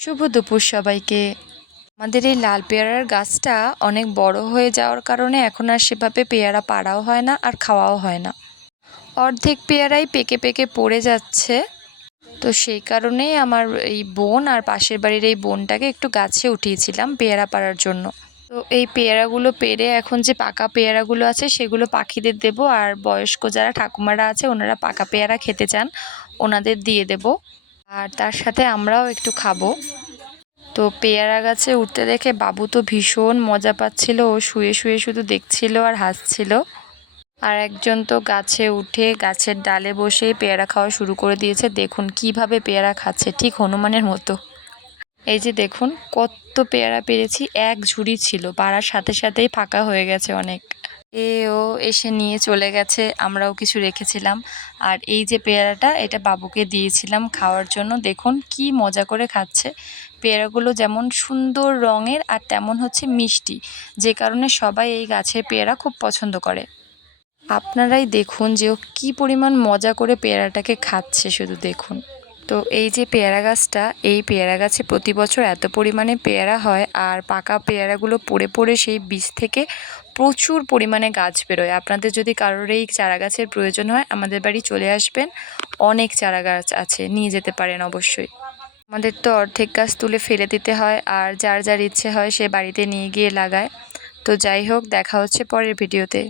শুভ দুপুর সবাইকে। আমাদের এই লাল পেয়ারার গাছটা অনেক বড় হয়ে যাওয়ার কারণে এখন আর সেভাবে পেয়ারা পাড়াও হয় না আর খাওয়াও হয় না। অর্ধেক পেয়ারাই পেকে পেকে পড়ে যাচ্ছে। তো সেই কারণেই আমার এই বোন আর পাশের বাড়ির এই বোনটাকে একটু গাছে উঠিয়েছিলাম পেয়ারা পাড়ার জন্য। তো এই পেয়ারাগুলো পেড়ে এখন যে পাকা পেয়ারাগুলো আছে সেগুলো পাখিদের দেব, আর বয়স্ক যারা ঠাকুমারা আছে ওনারা পাকা পেয়ারা খেতে চান ওনাদের দিয়ে দেব, আর তার সাথে আমরাও একটু খাবো। তো পেয়ারা গাছে উঠতে দেখে বাবু তো ভীষণ মজা পাচ্ছিল, ও শুয়ে শুয়ে শুধু দেখছিল আর হাসছিল। আর একজন তো গাছে উঠে গাছের ডালে বসেই পেয়ারা খাওয়া শুরু করে দিয়েছে। দেখুন কিভাবে পেয়ারা খাচ্ছে, ঠিক হনুমানের মতো। এই যে দেখুন কত পেয়ারা পেরেছি, এক ঝুড়ি ছিল, পাড়ার সাথে সাথেই ফাঁকা হয়ে গেছে অনেক। ও এসে নিয়ে চলে গেছে, আমরাও কিছু রেখেছিলাম। আর এই যে পেয়ারাটা, এটা বাবুকে দিয়েছিলাম খাওয়ার জন্য। দেখুন কি মজা করে খাচ্ছে। পেয়ারাগুলো যেমন সুন্দর রঙের আর তেমন হচ্ছে মিষ্টি, যে কারণে সবাই এই গাছের পেয়ারা খুব পছন্দ করে। আপনারাই দেখুন যে ও কী পরিমাণ মজা করে পেয়ারাটাকে খাচ্ছে, শুধু দেখুন। তো এই যে পেয়ারা গাছটা, এই পেয়ারা গাছে প্রতি বছর এত পরিমাণে পেয়ারা হয়, আর পাকা পেয়ারাগুলো পড়ে পড়ে সেই বীজ থেকে প্রচুর পরিমাণে গাছ বেরোয়। আপনাদের যদি কারোর এই চারা গাছের প্রয়োজন হয় আমাদের বাড়ি চলে আসবেন, অনেক চারা গাছ আছে, নিয়ে যেতে পারেন অবশ্যই। আমাদের তো অর্ধেক গাছ তুলে ফেলে দিতে হয়, আর যার যার ইচ্ছে হয় সে বাড়িতে নিয়ে গিয়ে লাগায়। তো যাই হোক, দেখা হচ্ছে পরের ভিডিওতে।